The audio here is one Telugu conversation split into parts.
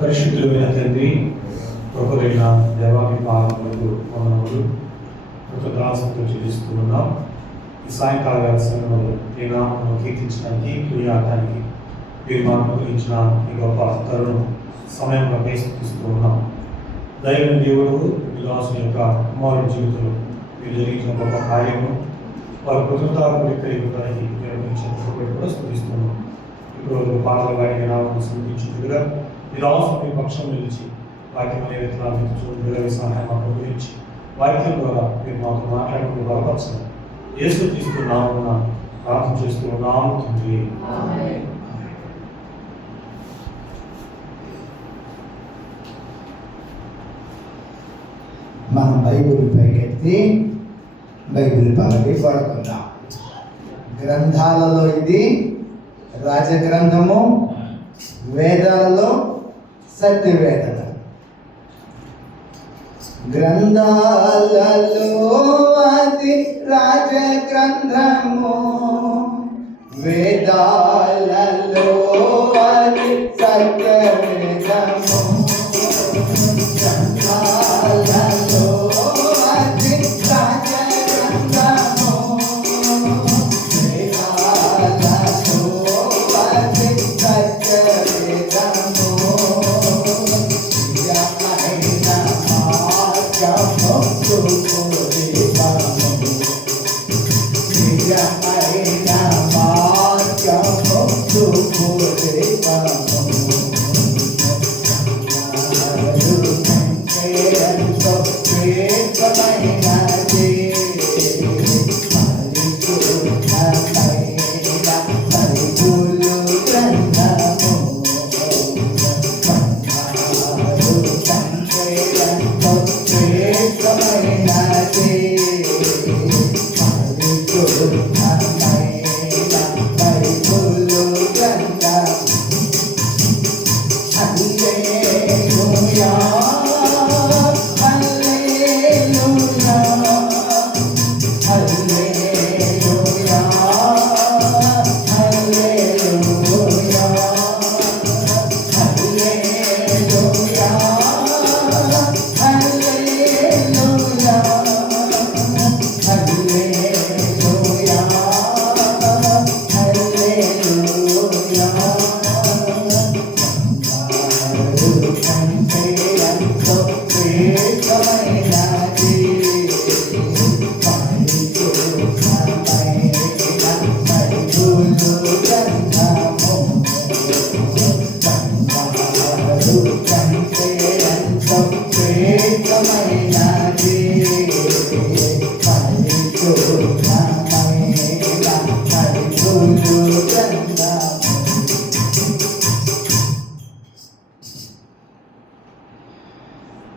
పరిశుద్ధులైన తండ్రి, ప్రభువైన దేవానికి పాదములకు వందనములు కృతజ్ఞతాస్తుతులు చెల్లిస్తున్నాం. ఈ సాయంకాల వేళ సమయంలో ఈ నామమును కీర్తించడానికి, కొనియాడటానికి మీరు మాకు అనుగ్రహించిన ఈ గొప్ప తరుణం సమయంగా ప్రయత్నిస్తూ ఉన్నాం. దైవ దేవుడు విలాసం యొక్క కుమారుడి జీవితంలో మీరు జరిగించిన గొప్ప కార్యము వారి కృతజ్ఞతానికి నిర్వహించినప్పుడు కూడా స్తుతిస్తున్నాం. ఇప్పుడు పాటలు వారికి నామను సమర్పించుగా విలాసం మీ పక్షం నిలిచి వాక్యం అనే విత్తనాలను చూడగలిగే సహాయం మాకు గురించి వాక్యం ద్వారా మీరు మాతో మాట్లాడుతూ బలపరచండి. యేసు క్రీస్తు నామమున ప్రార్థన చేస్తూ ఉన్నాము తండ్రి. మనం బైబిల్ పైకెత్తి బైబిల్ పలకి పడుకుందాం. గ్రంథాలలో ఇది రాజగ్రంథము, వేదాలలో సత్యవేదన. గ్రంథాలలో అది రాజగ్రంథము, వేదాలలో అది సత్యవేదము. గ్రంథాలలో అది రాజగ్రంథము, వేదాలలో అది సత్యవేదము.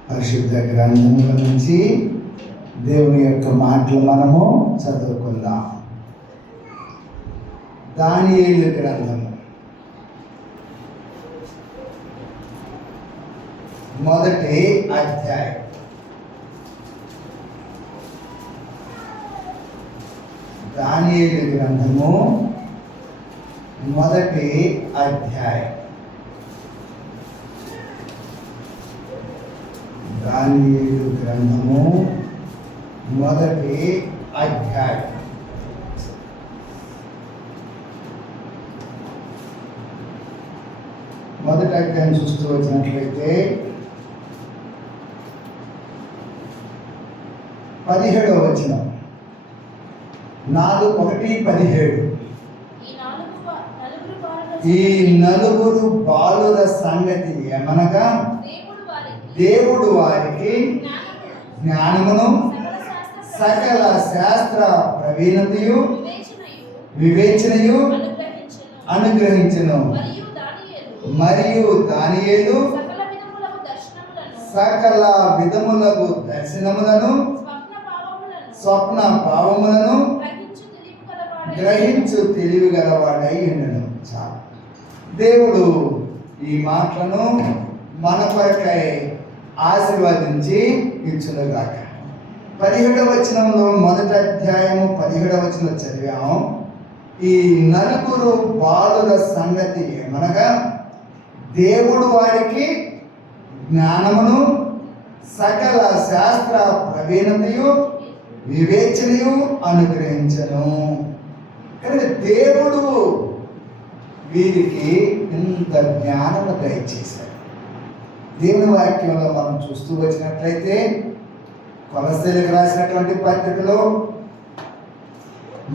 పరిశుద్ధ గ్రంథముల నుంచి దేవుని యొక్క మాటలు మనము చదువుకుందాం. దానియేలు గ్రంథము మొదటి అధ్యాయం. దానియేలు గ్రంథము మొదటి అధ్యాయం. దానియేలు గ్రంథము మొదటి అధ్యాయం. మొదటి అధ్యాయం చూస్తూ వచ్చినట్లయితే 17వ వచనం, 4:1-17. ఈ నలుగురు బాలుర సంగతి ఏమనగా, దేవుడు వారికి జ్ఞానమును సకల శాస్త్ర ప్రవీణతయు వివేచనయు అనుగ్రహించును. మరియు దానియేలు సకల విధములకు దర్శనములను స్వప్న భావములను గ్రహించు తెలివి గలవాడై ఉండను. చాలు. దేవుడు ఈ మాటలను మన కొరకై ఆశీర్వదించి ఇచ్చునుగాక. 17వ వచనంలో మొదటి అధ్యాయము 17వ వచనం చదివాము. ఈ నలుగురు బాలుల సంగతి ఏమనగా, దేవుడు వారికి జ్ఞానమును సకల శాస్త్ర ప్రవీణతయు వివేచనయు అనుగ్రహించను. కనుక దేవుడు వీరికి ఇంత జ్ఞానము దయచేశాడు. దేవుని వాక్యంలో మనం చూస్తూ వచ్చినట్లయితే కొలస్సీలకు రాసినటువంటి పత్రికలో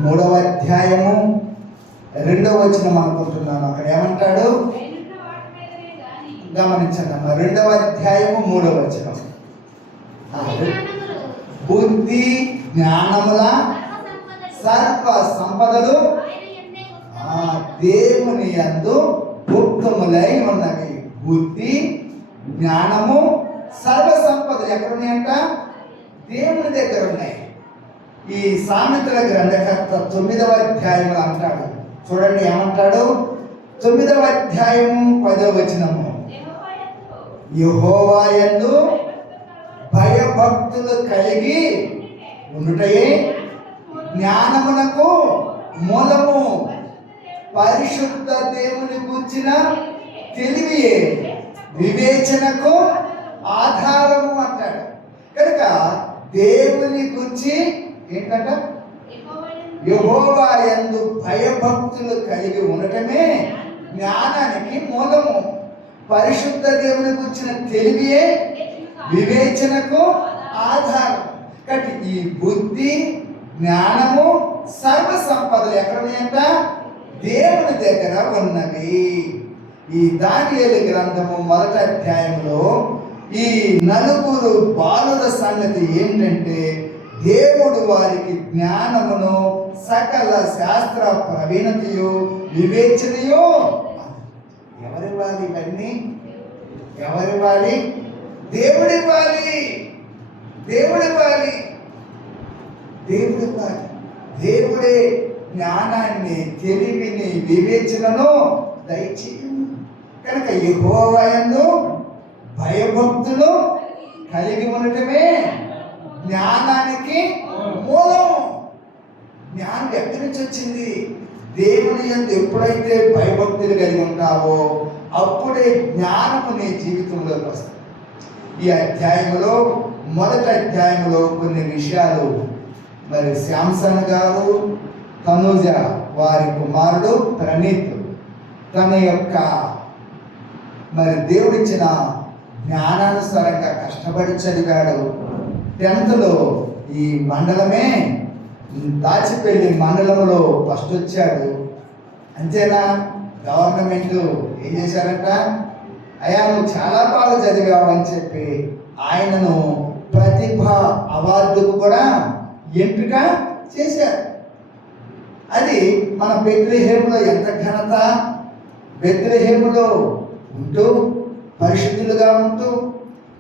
3వ అధ్యాయము 2వ వచనం అనుకుంటున్నాను. అక్కడ ఏమంటాడు గమనించండి అమ్మా. 2వ అధ్యాయము 3వ వచనం. బుద్ధి జ్ఞానముల సర్వ సంపదలు దేవుని యందు గుప్తములై ఉన్నవి. బుద్ధి జ్ఞానము సర్వ సంపదలు ఎక్కడున్నాయంట? దేవుని దగ్గర ఉన్నాయి. ఈ సామెతల గ్రంథకర్త 9వ అధ్యాయంలో అంటాడు. చూడండి ఏమంటాడు? 9వ అధ్యాయము 10వ వచనము. యెహోవా యందు భయభక్తులు కలిగి ఉండుటయే జ్ఞానమునకు మూలము, పరిశుద్ధ దేవుని గూర్చిన తెలివియే వివేచనకు ఆధారము అంటాడు. కనుక దేవుని గురించి ఏంటంట? యెహోవా యందు భయభక్తులు కలిగి ఉండటమే జ్ఞానానికి మూలము, పరిశుద్ధ దేవుని గురించిన తెలివియే వివేచనకు ఆధారం. కాబట్టి ఈ బుద్ధి జ్ఞానము సర్వ సంపదలు ఎక్కడ ఉన్నాయంట? దేవుని దగ్గర ఉన్నవి. ఈ దానియేలు గ్రంథము 1వ అధ్యాయంలో ఈ 4 బాలుల సంగతి ఏంటంటే, దేవుడు వారికి జ్ఞానమును సకల శాస్త్ర ప్రవీణతయు వివేచనయు ఎవరివ్వాలి? ఇవన్నీ ఎవరివ్వాలి? దేవుడివ్వాలి. దేవుడివ్వాలి. దేవుడివ్వాలి. దేవుడే జ్ఞానాన్ని, తెలివిని, వివేచనను దయచేయు. కనుక యెహోవా యందు భయభక్తులు కలిగి ఉండటమే జ్ఞానానికి మూలం. జ్ఞానం ఎక్కడి నుంచి వచ్చింది? దేవుని యందు ఎప్పుడైతే భయభక్తులు కలిగి ఉంటావో అప్పుడే జ్ఞానము నీ జీవితంలోకి వస్తుంది. ఈ అధ్యాయంలో 1వ అధ్యాయంలో కొన్ని విషయాలు మరి శాంసన్ గారు, తనుజ వారి కుమారుడు ప్రణీత్ తన యొక్క మరి దేవుడిచ్చిన జ్ఞానానుసారంగా కష్టపడి చదివాడు. 10th ఈ మండలమే దాచిపల్లి మండలంలో ఫస్ట్ వచ్చాడు. అంతేనా? గవర్నమెంట్ ఏం చేశారంట? అయ్యా నువ్వు చాలా బాగా చదివావు అని చెప్పి ఆయనను ప్రతిభ అవార్డుకు కూడా ఎంపిక చేశారు. అది మన బెత్లెహేములో ఎంత ఘనత! బెత్లెహేములో ఉంటూ పరిశుద్ధులుగా ఉంటూ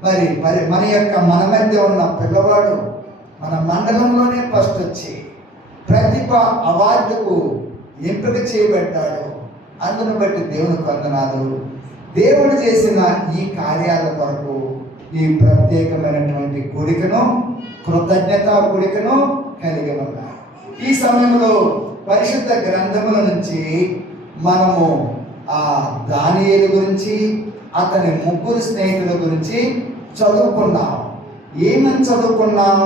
మరి మన మధ్య ఉన్న పిల్లవాడు మన మండలంలోనే ఫస్ట్ వచ్చి ప్రతిభ అవార్డుకు ఎంపిక చేయబడ్డాడు. అందును బట్టి దేవుని వందనాలు. దేవుడు చేసిన ఈ కార్యాల కొరకు ఈ ప్రత్యేకమైనటువంటి కూడికను, కృతజ్ఞత కూడికను కలిగి ఉన్నారు. ఈ సమయంలో పరిశుద్ధ గ్రంథముల నుంచి మనము ఆ దానియేలు గురించి, అతని 3 స్నేహితుల గురించి చదువుకున్నాం. ఏమని చదువుకున్నాం?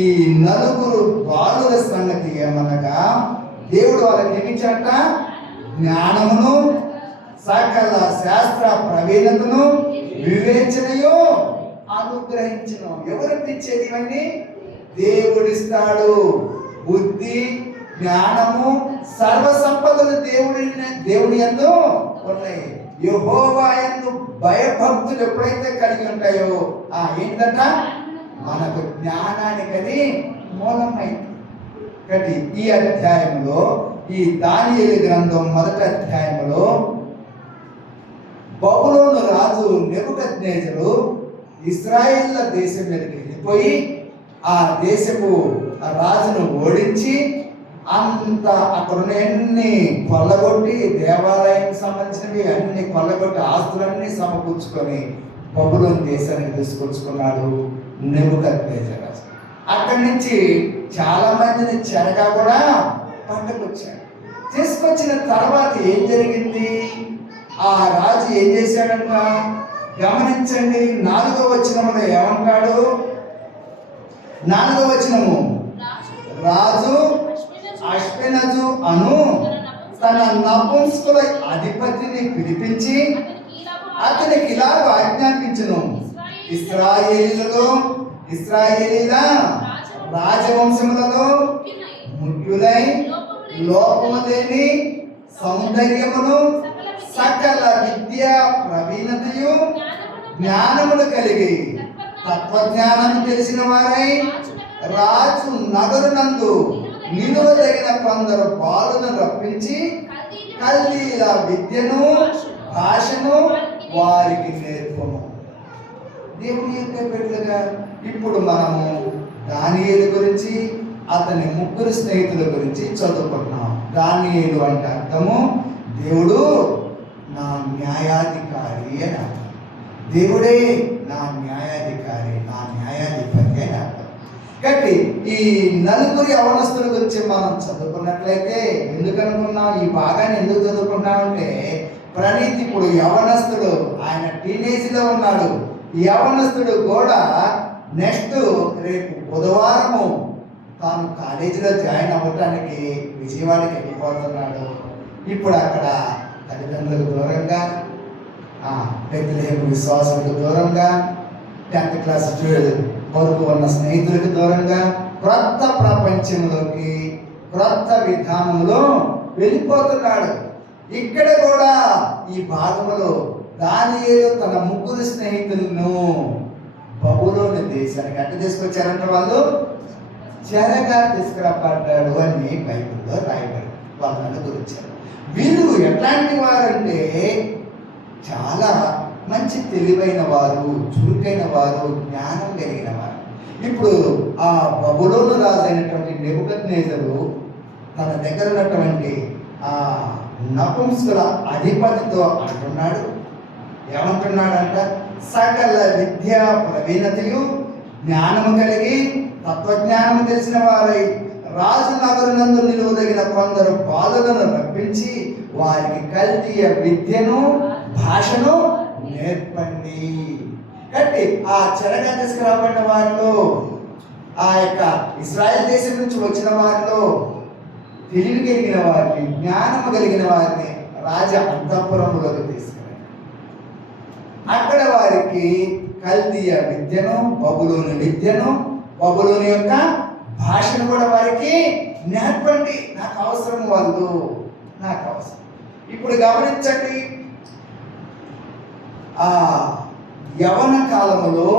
ఈ 4 బాలుల సంగతి ఏమనగా, దేవుడు వాళ్ళకి ఏమిచ్చాట? జ్ఞానమును సకల శాస్త్ర ప్రవీణతను వివేచనయు అనుగ్రహించును. ఎవరికి ఇచ్చేది ఇవన్నీ? దేవుడిస్తాడు. బుద్ధి జ్ఞానము సర్వ సంపదలు దేవుని యందు ఉన్నాయి. యెహోవా యందు భయభక్తులు ఎప్పుడైతే కలిగి ఉంటాయో ఏంటంట? మనకు జ్ఞానానికని మూలమైంది. కాబట్టి ఈ అధ్యాయంలో ఈ దానియేలు గ్రంథం 1వ అధ్యాయంలో బబులోను రాజు నెబుకద్నెజరు ఇశ్రాయేళ్ల దేశం మీదకి వెళ్ళిపోయి ఆ దేశపు రాజును ఓడించి అంత అక్కడున్న అన్ని కొల్లగొట్టి, దేవాలయానికి సంబంధించినవి అన్ని కొల్లగొట్టి ఆస్తులన్నీ సమకూర్చుకొని బబులోను దేశానికి తీసుకొచ్చుకున్నాడు నెబుకద్నెజరు. అక్కడి నుంచి చాలా మందిని చెరగా కూడా పట్టుకొచ్చాడు. తీసుకొచ్చిన తర్వాత ఏం జరిగింది? ఆ రాజు ఏం చేశాడంట? గమనించండి, 4వ వచనంలో ఏమంటాడు? 4వ వచనము, రాజు అష్పెనజు అను తన నపుంసకుల అధిపతిని పిలిపించి అతనికి ఇలాగ ఆజ్ఞాపించును, ఇశ్రాయేలీల రాజవంశములలో ముఖ్యులై లోపము లేని సౌందర్యమును సకల విద్యా ప్రవీణతయు జ్ఞానములు కలిగి తత్వజ్ఞానము తెలిసిన వారై రాజు నగరునందు నిలువదగిన కొందరు బాలును రప్పించి కల్దీల విద్యను భాషను వారికి నేర్పము. దేవుని యొక్క బిడ్డలుగా ఇప్పుడు మనము దానియేలు గురించి, అతని 3 స్నేహితుల గురించి చదువుకుంటున్నాం. దానియేలు అంటే అర్థము దేవుడు నా న్యాయాధికారి అని అర్థం. దేవుడే నా న్యాయాధికారి, నా న్యాయాధిపతి అని అర్థం. కాబట్టి ఈ 4 యవనస్తుల గురించి మనం చదువుకున్నట్లయితే, ఎందుకు అనుకున్నాం ఈ భాగాన్ని ఎందుకు చదువుకున్నామంటే, ప్రణీత్ ఇప్పుడు యవనస్తుడు, ఆయన టీనేజ్లో ఉన్నాడు. ఈ యవనస్తుడు కూడా నెక్స్ట్ రేపు బుధవారము తాను కాలేజీలో జాయిన్ అవ్వటానికి విజయవాడకి వెళ్ళిపోతున్నాడు. ఇప్పుడు అక్కడ తల్లిదండ్రులకు దూరంగా, బెత్లెహేము విశ్వాసులకు దూరంగా, 10th క్లాస్ వరకు ఉన్న స్నేహితులకు దూరంగా క్రొత్త ప్రపంచంలోకి, క్రొత్త విధానంలో వెళ్ళిపోతున్నాడు. ఇక్కడ కూడా ఈ భాగంలో దానియేలు తన 3 స్నేహితులను బబులోను దేశానికి అట్ట తీసుకొచ్చారంటే వాళ్ళు చెరగా తీసుకురాబడ్డాడు అని బైబిల్లో రాయబడి వాళ్ళ నలుగురు వచ్చారు. వీళ్ళు ఎట్లాంటి వారంటే చాలా మంచి తెలివైన వారు, చురుకైన వారు, జ్ఞానం కలిగిన వారు. ఇప్పుడు ఆ బబులోను రాజు అయినటువంటి నెబుకద్నెజరు తన దగ్గర ఉన్నటువంటి ఆ నపుంసకుల అధిపతితో అంటున్నాడు. ఏమంటున్నాడంట? సకల విద్యా ప్రవీణతయు జ్ఞానము కలిగి తత్వజ్ఞానము తెలిసిన వారై రాజు నగరునందు నిలువదగిన కొందరు బాలులను రప్పించి వారికి కల్దీయ విద్యను భాషను నేర్పండి. కాబట్టి ఆ చెరగా తీసుకురాబడిన వారిలో, ఆ యొక్క ఇశ్రాయేల్ దేశం నుంచి వచ్చిన వారిలో తెలివి కలిగిన వారిని, జ్ఞానము కలిగిన వారిని రాజ అంతఃపురములోకి తీసుకురండి. అక్కడ వారికి కల్దీయ విద్యను, బబులోను విద్యను, బబులోను యొక్క భాషను కూడా వారికి నేర్పండి. నాకు అవసరం వాళ్ళు, నాకు అవసరం. ఇప్పుడు గమనించండి, ఆ యవన కాలములో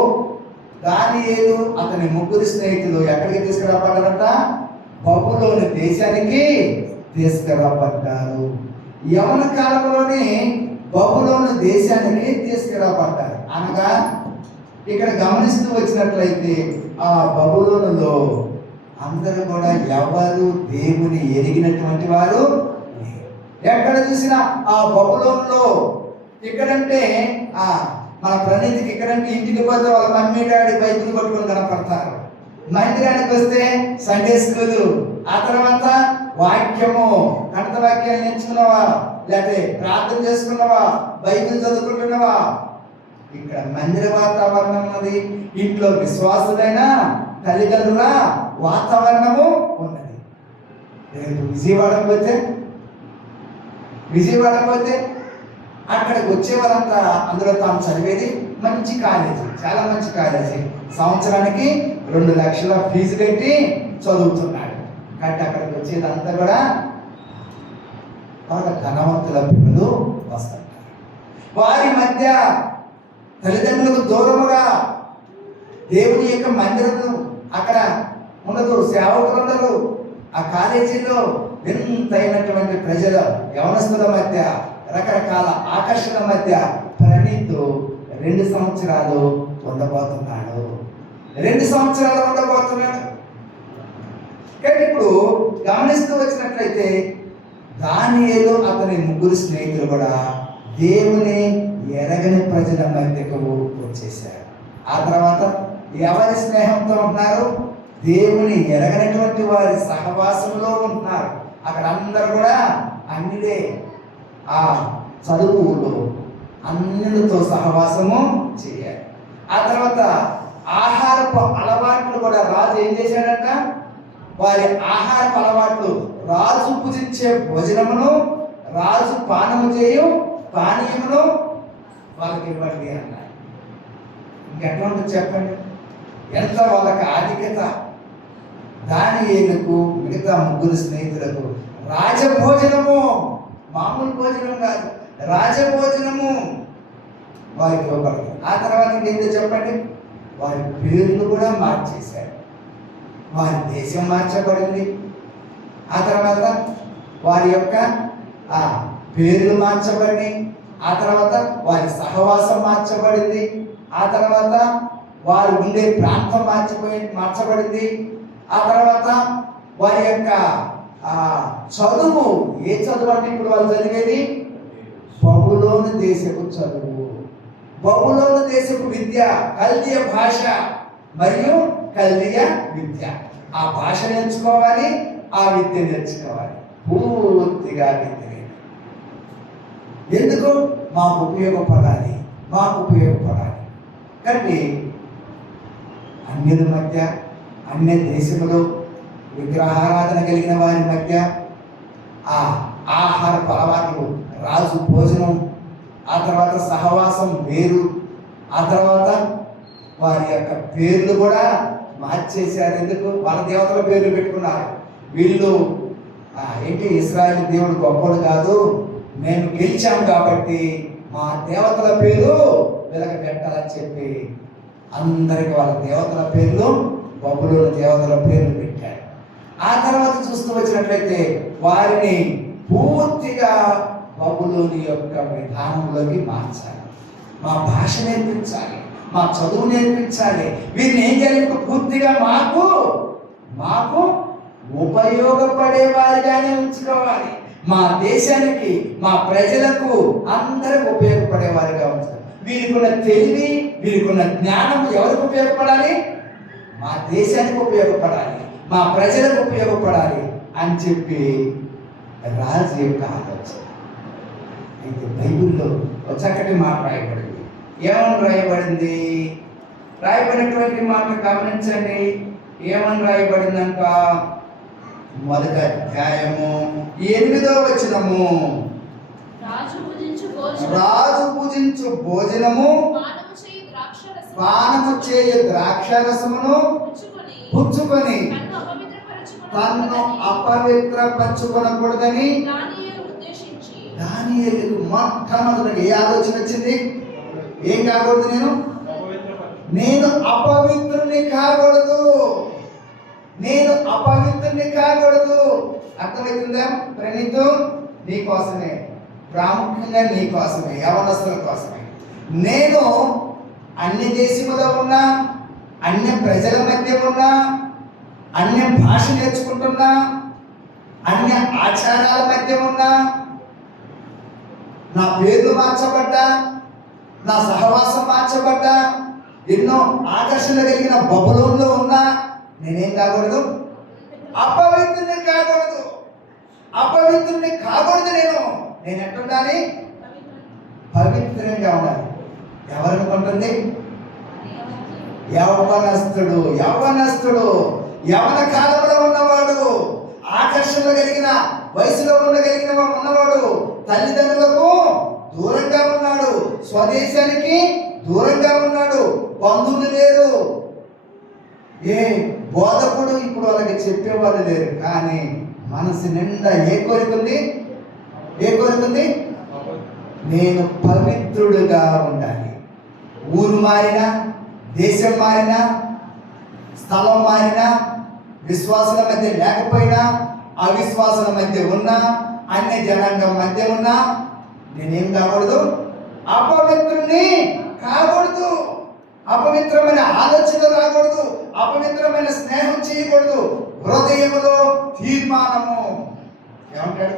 దానియేలు అతని 3 స్నేహితులు ఎక్కడికి తీసుకురాబడ్డారట? బబులోను దేశానికి తీసుకురాబడ్డారు. యవన కాలంలోనే బబులోను దేశానికి తీసుకురాబడ్డారు. అనగా ఇక్కడ గమనిస్తూ వచ్చినట్లయితే ఆ బబులోనులో అందరూ కూడా ఎవరు దేవుని ఎరిగినటువంటి వారు. ఎక్కడ చూసినా ఆ బబులోనులో, ఇక్కడంటే మన ప్రణీతికి ఇక్కడంటే ఇంటికి పోతే వాళ్ళ మమ్మీ డాడీ బైబిల్ పట్టుకొని కనపడతారు. మందిరానికి వస్తే సండే స్కూలు, ఆ తర్వాత వాక్యము, కంఠ వాక్యాలు నేర్చుకున్నావా, లేకపోతే ప్రార్థన చేసుకున్నావా, బైబిల్ చదువుకుంటున్నావా. ఇక్కడ మందిర వాతావరణం ఉన్నది, ఇంట్లో విశ్వాసులైన తల్లిదండ్రుల వాతావరణము ఉన్నది. రేపు విజయవాడ పోతే అక్కడికి వచ్చే వాళ్ళంతా అందులో తాను చదివేది మంచి కాలేజీ, చాలా మంచి కాలేజీ, సంవత్సరానికి 2 లక్షల ఫీజు కట్టి చదువుతున్నాడు. కాబట్టి అక్కడికి వచ్చేదంతా కూడా బాగా ధనవంతుల పిల్లలు వస్తారు. వారి మధ్య తల్లిదండ్రులకు దూరముగా దేవుని యొక్క మందిరము అక్కడ ఉండదు, సేవకులు ఉండరు. ఆ కాలేజీలో ఎంతైనటువంటి ప్రజల యవనస్తుల మధ్య, రకరకాల ఆకర్షణ మధ్య ప్రణీత్ 2 సంవత్సరాలు ఉండబోతున్నాడు. 2 సంవత్సరాలు ఉండబోతున్నాడు. కానీ ఇప్పుడు గమనిస్తూ వచ్చినట్లయితే దానియేలు అతని 3 స్నేహితులు కూడా దేవుని ఎరగని ప్రజల మధ్యకు వచ్చేసారు. ఆ తర్వాత ఎవరి స్నేహంతో ఉంటున్నారు? దేవుని ఎరగనటువంటి వారి సహవాసంలో ఉంటున్నారు. అక్కడ అందరూ కూడా అన్నిదే, ఆ చదువులో, అన్యులతో సహవాసము చేయాలి. ఆ తర్వాత ఆహారపు అలవాట్లు కూడా రాజు ఏం చేశాడట? వారి ఆహారపు అలవాట్లు, రాజు పూజించే భోజనమును, రాజు పానము చేయు పానీయమును వాళ్ళకి ఇవ్వండి అన్నారు. ఇంకెట్లా ఉంటుంది చెప్పండి? ఎంత వాళ్ళకి ఆధిక్యత! దానియేలుకు మిగతా ముగ్గురు స్నేహితులకు రాజభోజనము, మామూలు భోజనం కాదు, రాజభోజనము వారికి ఇవ్వబడింది. ఆ తర్వాత ఏంటో చెప్పండి? వారి పేర్లు కూడా మార్చేశారు. వారి దేశం మార్చబడింది. ఆ తర్వాత వారి యొక్క పేర్లు మార్చబడి, ఆ తర్వాత వారి సహవాసం మార్చబడింది. ఆ తర్వాత వారు ఉండే ప్రాంతం మార్చబడింది. ఆ తర్వాత వారి యొక్క చదువు, ఏ చదువు అంటే ఇప్పుడు వాళ్ళు చదివేది బబులోను దేశపు చదువు, బబులోను దేశపు విద్య, కల్దీయ భాష మరియు కల్దీయ విద్య. ఆ భాష నేర్చుకోవాలి, ఆ విద్య నేర్చుకోవాలి, పూర్తిగా విద్య. ఎందుకు? మాకు ఉపయోగపడాలి, మాకు ఉపయోగపడాలి. కాబట్టి అన్యుల మధ్య, అన్య దేశంలో విగ్రహారాధన కలిగిన వారి మధ్య ఆ ఆహార అలవాట్లు, రాజు భోజనం, ఆ తర్వాత సహవాసం వేరు, ఆ తర్వాత వారి యొక్క పేర్లు కూడా మార్చేశారు. ఎందుకు? వాళ్ళ దేవతల పేర్లు పెట్టుకున్నారు. వీళ్ళు ఏంటి, ఇశ్రాయేలు దేవుడు గొప్పడు కాదు, మేము గెలిచాం కాబట్టి మా దేవతల పేరు వీళ్ళకి పెట్టాలని చెప్పి అందరికి వాళ్ళ దేవతల పేర్లు, బబులోను దేవతల పేర్లు పెట్టారు. ఆ తర్వాత చూస్తూ వచ్చినట్లయితే వారిని పూర్తిగా బబులోని యొక్క విధానంలోకి మార్చాలి. మా భాష నేర్పించాలి, మా చదువు నేర్పించాలి. వీరిని ఏం చేయాలి? పూర్తిగా మాకు ఉపయోగపడేవారిగానే ఉంచుకోవాలి. మా దేశానికి, మా ప్రజలకు అందరికి ఉపయోగపడేవారిగా ఉంచుతారు. వీరికున్న తెలివి, వీరికున్న జ్ఞానం ఎవరికి ఉపయోగపడాలి? మా దేశానికి ఉపయోగపడాలి, మా ప్రజలకు ఉపయోగపడాలి అని చెప్పి రాజు యొక్క ఆలోచన. అయితే బైబిల్లో ఒక చక్కటి మాట రాయబడింది. ఏమని రాయబడింది? రాయబడినటువంటి మాట గమనించండి. ఏమని రాయబడిందంట? మొదటి అధ్యాయము 8వ వచనము, రాజు పూజించు భోజనము, పానము చేయు ద్రాక్షరసమును పుచ్చుకొని తన్ను అపవిత్రపరచుకొనకూడదని దానియేలుకు మొట్టమొదటిగా ఏ ఆలోచన వచ్చింది? ఏం కాకూడదు? నేను అపవిత్రుని కాకూడదు, నేను అపవిత్రుని కాకూడదు. అర్థమవుతుందా? ప్రణీతు, నీ కోసమే, ప్రాముఖ్యంగా నీ కోసమే, యవనస్తుల కోసమే. నేను అన్య దేశములో ఉన్నా, అన్య ప్రజల మధ్య ఉన్నా, అన్య భాష నేర్చుకుంటున్నా, అన్య ఆచారాల మధ్య ఉన్నా, నా పేర్లు మార్చబడ్డా, నా సహవాసం మార్చబడ్డా, ఎన్నో ఆకర్షణ కలిగిన బబులోన్లో ఉన్నా, నేనేం కాకూడదు? అపవిత్రుని కాకూడదు, అపవిత్రుని కాకూడదు. నేను ఎట్టుండాలి? పవిత్రంగా ఉండాలి. ఎవరనుకుంటుంది? యవ్వనస్తుడు, యవ్వన కాలంలో ఉన్నవాడు, ఆకర్షణ కలిగిన వయసులో ఉన్నవాడు, తల్లిదండ్రులకు దూరంగా ఉన్నాడు, స్వదేశానికి దూరంగా ఉన్నాడు, బంధువులు లేరు, ఏ బోధకుడు ఇప్పుడు వాళ్ళకి చెప్పేవాళ్ళు లేరు. కానీ మనసు నిండా ఏ కోరికుంది? నేను పవిత్రుడుగా ఉండాలి. ఊరు మారినా, దేశం మారినా, స్థలం మారినా, విశ్వాసుల మధ్య లేకపోయినా, అవిశ్వాసుల మధ్య ఉన్నా, అన్య జనాంగం మధ్య ఉన్నా, నేనేం కాకూడదు? అపవిత్రుని కాకూడదు. అపవిత్రమైన ఆలోచన రాకూడదు, అపవిత్రమైన స్నేహం చేయకూడదు. హృదయములో తీర్మానము. ఏమంటాడు?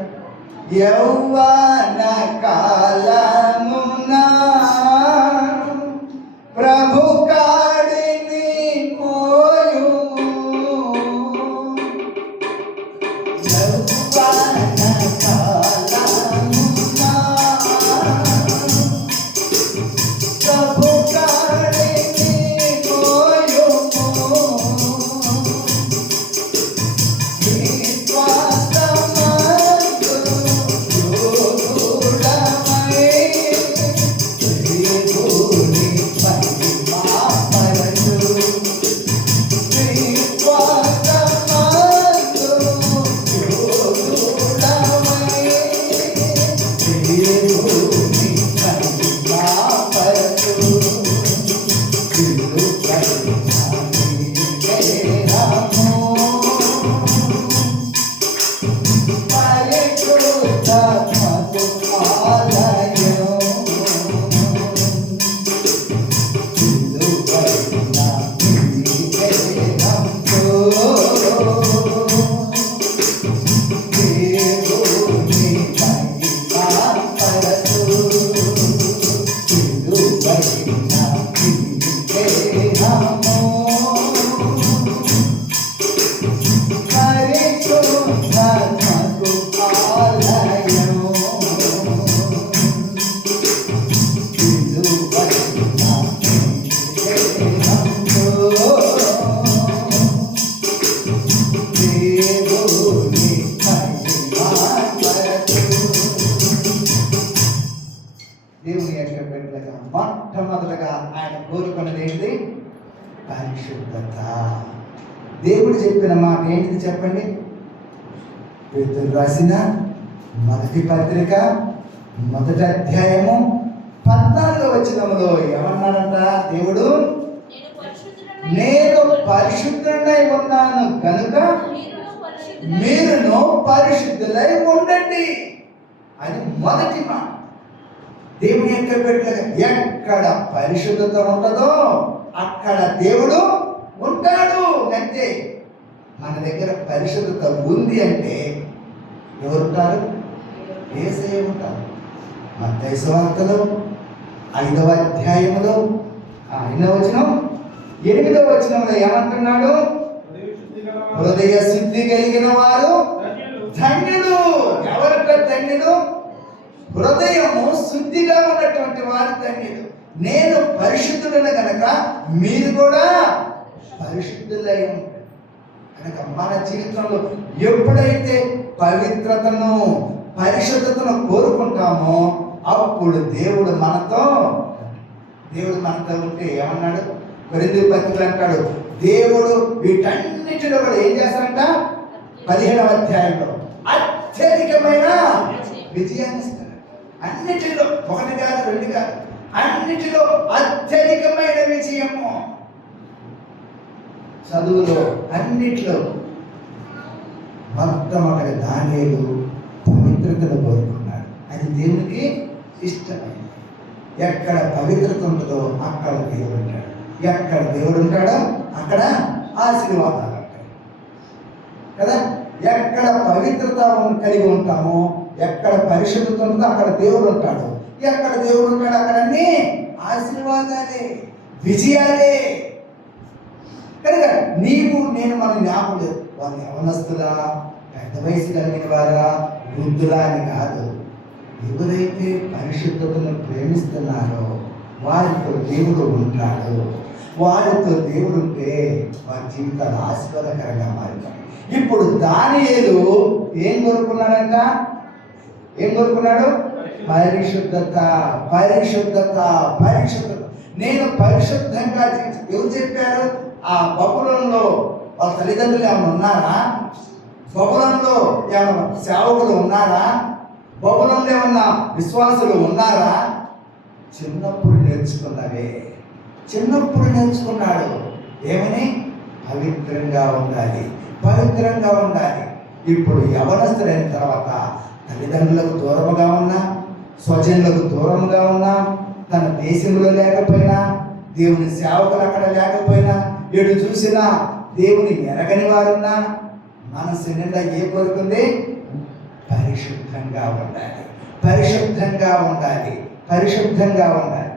యౌవన కాలమున ప్రభు కాడిని పోయుము, యౌవన కాలమున దేవుని యొక్క బిడ్డలుగా మొట్టమొదటగా ఆయన కోరుకున్నది ఏంటిది? పరిశుద్ధత. దేవుడు చెప్పిన మాట ఏంటిది చెప్పండి? పేతురు రాసిన మొదటి పత్రిక 1వ అధ్యాయము 14వ వచనములో ఏమన్నాడంట దేవుడు? నేను పరిశుద్ధుడై ఉన్నాను కనుక మీరును పరిశుద్ధులై ఉండండి అని మొదటి మాట. దేవుని యొక్క బిడ్డలుగా ఎక్కడ పరిశుద్ధత ఉంటుందో అక్కడ దేవుడు ఉంటాడు. అంటే మన దగ్గర పరిశుద్ధత ఉంది అంటే ఎవరుంటారు? యేసయ్య ఉంటారు. మత్తయి సువార్తలో 5వ అధ్యాయములో 8వ వచనం 8వ వచనంలో ఏమంటున్నాడు? హృదయ శుద్ధి కలిగిన వారు ధన్యులు. ఎవరంట ధన్యులు? హృదయము శుద్ధిగా ఉన్నటువంటి వారు ధన్యులు. నేను పరిశుద్ధుడను కనుక మీరు కూడా పరిశుద్ధులై ఉంటారు. కనుక మన జీవితంలో ఎప్పుడైతే పవిత్రతను పరిశుద్ధతను కోరుకుంటామో అప్పుడు దేవుడు మనతో ఉంటే ఏమన్నాడు? కొరింథీ పత్రికలో అంటాడు దేవుడు వీటన్నిటిలో కూడా ఏం చేస్తాడంట? 15వ అధ్యాయంలో అత్యధికమైన విజయాన్ని ఇస్తాడు. అన్నిటిలో, ఒకటి కాదు రెండు కాదు, అన్నిటిలో అత్యధికమైన విజయము. చదువులో అన్నిట్లో మొట్టమొదటి దానియేలు పవిత్రతను కోరుకున్నాడు. అది దేవునికి ఇష్టమైంది. ఎక్కడ పవిత్రత ఉంటుందో అక్కడ దేవుడు ఉంటాడు. ఎక్కడ దేవుడు ఉంటాడో అక్కడ ఆశీర్వాదాలు ఉంటాయి కదా. ఎక్కడ పవిత్రత కలిగి ఉంటామో, ఎక్కడ పరిశుద్ధత ఉంటుందో అక్కడ దేవుడు ఉంటాడు. ఎక్కడ దేవుడు ఉంటాడు అక్కడ అన్ని ఆశీర్వాదాలే, విజయాలే. కనుక నీవు నేను మన జ్ఞాపకం లేదు, వాళ్ళు యవనస్తులా, పెద్ద వయసు కలిగిన వారా, వృద్ధులా అని కాదు. ఎవరైతే పరిశుద్ధతను ప్రేమిస్తున్నారో వారితో దేవుడు ఉంటాడు. వారితో దేవుడు ఉంటే వారి జీవితాలు ఆశీర్వాదకరంగా మారుతాయి. ఇప్పుడు దానియేలు ఏం కోరుకున్నాడంట? ఏం కోరుకున్నాడు? పరిశుద్ధత, పరిశుద్ధత, పరిశుద్ధత. నేను పరిశుద్ధంగా ఎవరు చెప్పారు? ఆ బబులోనులో వాళ్ళ తల్లిదండ్రులు ఏమైనా ఉన్నారా? బబులోనులో ఏమైనా సేవకులు ఉన్నారా? బబులోనులో ఏమన్నా విశ్వాసులు ఉన్నారా? చిన్నప్పుడు నేర్చుకున్నవే. చిన్నప్పుడు నేర్చుకున్నాడు ఏమని? పవిత్రంగా ఉండాలి, పవిత్రంగా ఉండాలి. ఇప్పుడు యవనస్తులైన తర్వాత తల్లిదండ్రులకు దూరముగా ఉన్నా, స్వజనులకు దూరముగా ఉన్నా, తన దేశంలో లేకపోయినా, దేవుని సేవకులు అక్కడ లేకపోయినా, ఎటు చూసినా దేవుని ఎరగని వారున్నా, మనసు నిండా ఏ కోరుకుంది? పరిశుద్ధంగా ఉండాలి, పరిశుద్ధంగా ఉండాలి, పరిశుద్ధంగా ఉండాలి.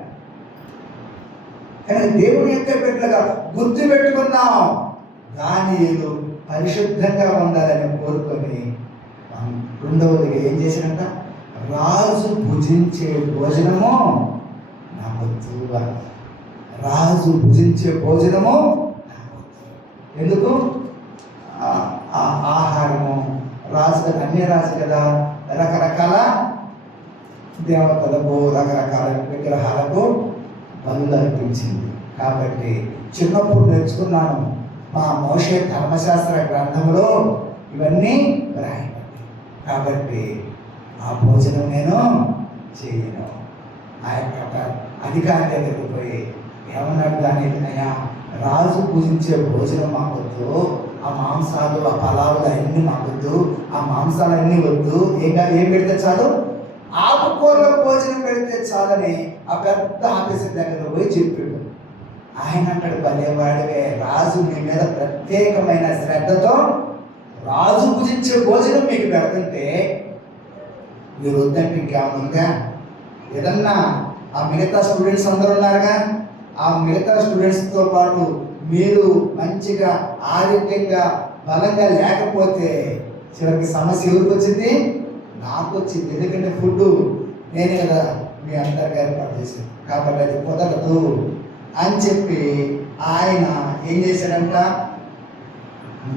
కానీ దేవుని యొక్క బిడ్డలుగా గుర్తు పెట్టుకున్నాం. దానియేలు పరిశుద్ధంగా ఉండాలని కోరుకొని రెండవదిగా ఏం చేసినట్ట? రాజు భుజించే భోజనము నాకొద్దు. రాజు భుజించే భోజనము నాకొద్దు. ఎందుకు? ఆహారము రాజు కదా, అన్ని రాజు కదా, రకరకాల దేవతలకు, రకరకాల విగ్రహాలకు బలులు అర్పించింది. కాబట్టి చిన్నప్పుడు నేర్చుకున్నాను, మా మోషే ధర్మశాస్త్ర గ్రంథంలో ఇవన్నీ రాయబడ్డాయి. కాబట్టి ఆ భోజనం నేను చేయను. ఆ యొక్క అధికారి దగ్గరికి పోయి ఏమన్నాడు? దాని అయ్యా, రాజు పూజించే భోజనం మాకొద్దు, ఆ మాంసాలు, ఆ పలావులు అన్నీ మాకొద్దు, ఆ మాంసాలన్నీ వద్దు, ఏం పెడితే చాలు, ఆకుకూరల భోజనం పెడితే చాలని ఆ పెద్ద ఆఫీసర్ దగ్గర పోయి చెప్పాడు. ఆయన అంటాడు, భలేవాడివే, రాజు మీ మీద ప్రత్యేకమైన శ్రద్ధతో రాజు పూజించే భోజనం మీకు పెడుతుంటే మీరు వద్దంటే ఇంకేమన్నా? ఏదన్నా ఆ మిగతా స్టూడెంట్స్ అందరూ ఉన్నారుగా, ఆ మిగతా స్టూడెంట్స్తో పాటు మీరు మంచిగా ఆరోగ్యంగా బలంగా లేకపోతే చివరికి సమస్య ఎవరికి వచ్చింది? నాకు వచ్చింది. ఎందుకంటే ఫుడ్ నేనే కదా మీ అందరికీ ఏర్పాటు చేశాను, కాబట్టి అది కుదరదు అని చెప్పి ఆయన ఏం చేశాడంట,